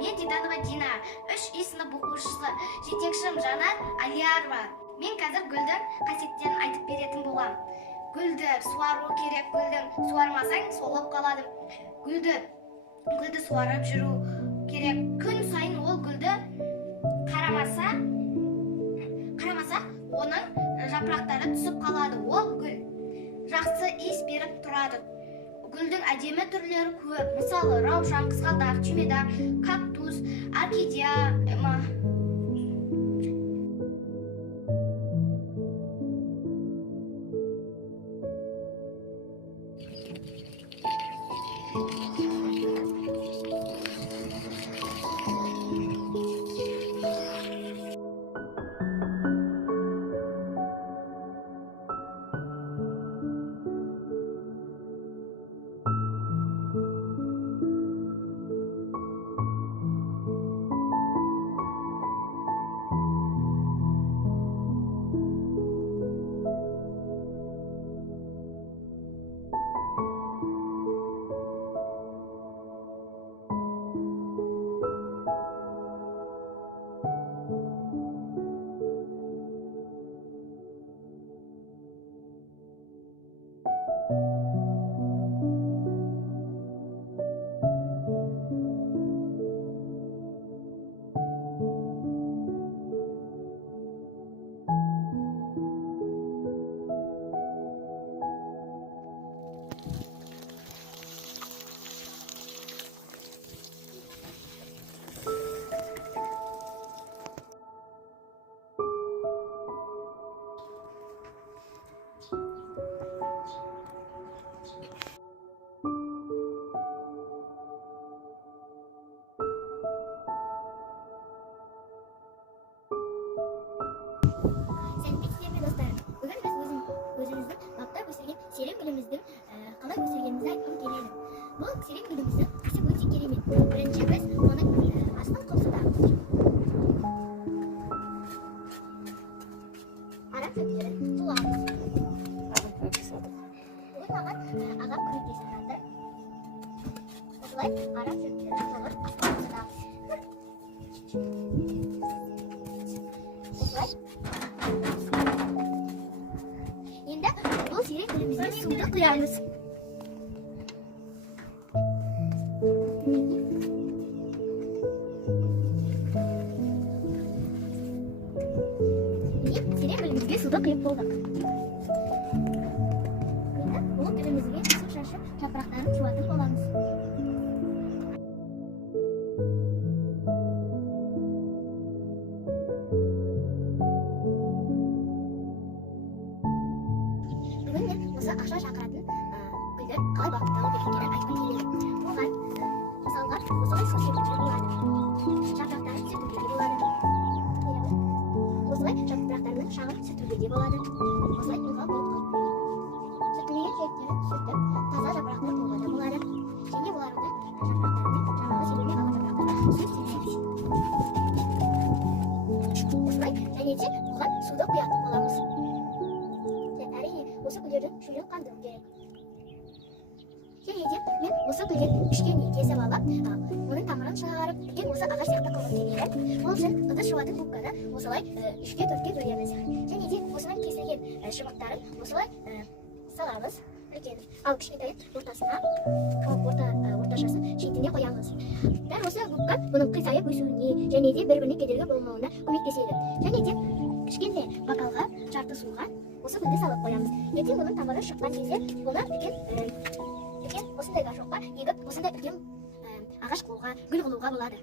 Мен Титанова Дина, 3 сынып оқушысы. Жетекшім Жанар Алиярова. Мен қазір гүлдің қасиеттерін айтып беретін болам. Гүлді суару керек, гүлдің суармасаң солып қалады. Гүлді суарып жүру керек. Күн сайын ол гүлді қарамаса, оның жапырақтары түсіп қалады. Ол гүл жақсы иіс беріп тұрады. Гүлдің әдемі түрлері көп. Мысалы, раушан, қызғалдақ, түймедақ, кактус, орхидея. Сирек гүліміздің қалай өсіргенімізді айтқым келеді. Бұл сирек гүліміздің қысы өте керемет. Бірінші біз оның астын қопсытамыз. Арам шөптерін суамыз. Бүгін маған ағам көмектесіп жатыр. Осылай арам шөптерін суғыр астын қопсытамыз. Енді бұл сирек гүлімізге суды құямыз. Сирек гүлімізге суды құйып болдық. Енді бұл гүлімізге су шашып жапырақтарын жуатын боламыз. Бүгін мен осы ақша шақыратын гүлді қалай бақытталу керектігін айтқым келеді. Оған мысалға осылай су сепуге болады. Жапырақтарын сүртуге болады. Осылай жапырақтарының шағын сүртуге болады. Осылай ылғал болып қалып қоймайды. Сүртілмеген жердерін сүртіп, таза жапырақты қылуға да болады. Және оларды жапырақтарының жаңағы себебі қалған жапырақтарға су сепеміз. Осылай және де оған суды құятын боламыз. Әрине, осы гүлдердің шөлін қандыру керек. Және де мен осы гүлден кішкене кесіп алып, оның тамырын шығарып, үлкен осы ағаш сияқты қылғым келеді. Ол үшін ыдыс жуатын губканы осылай 3-4-ке бөлеміз. Және де осының кесілген шыбықтарын осылай саламыз. Ал кішкентайын орташасын шетіне қоямыз. Дәл осы губка бұның қисайып өсуіне және де бір-біріне кедергі болмауына көмектеседі. Және де кішкентай бокалға жарты суға осы гүлді салып қоямыз. Ертең бұның тамыры шыққан кезде бұны үлкен осындай горшокқа егіп, осындай үлкен ағаш қылуға, гүл қылуға болады.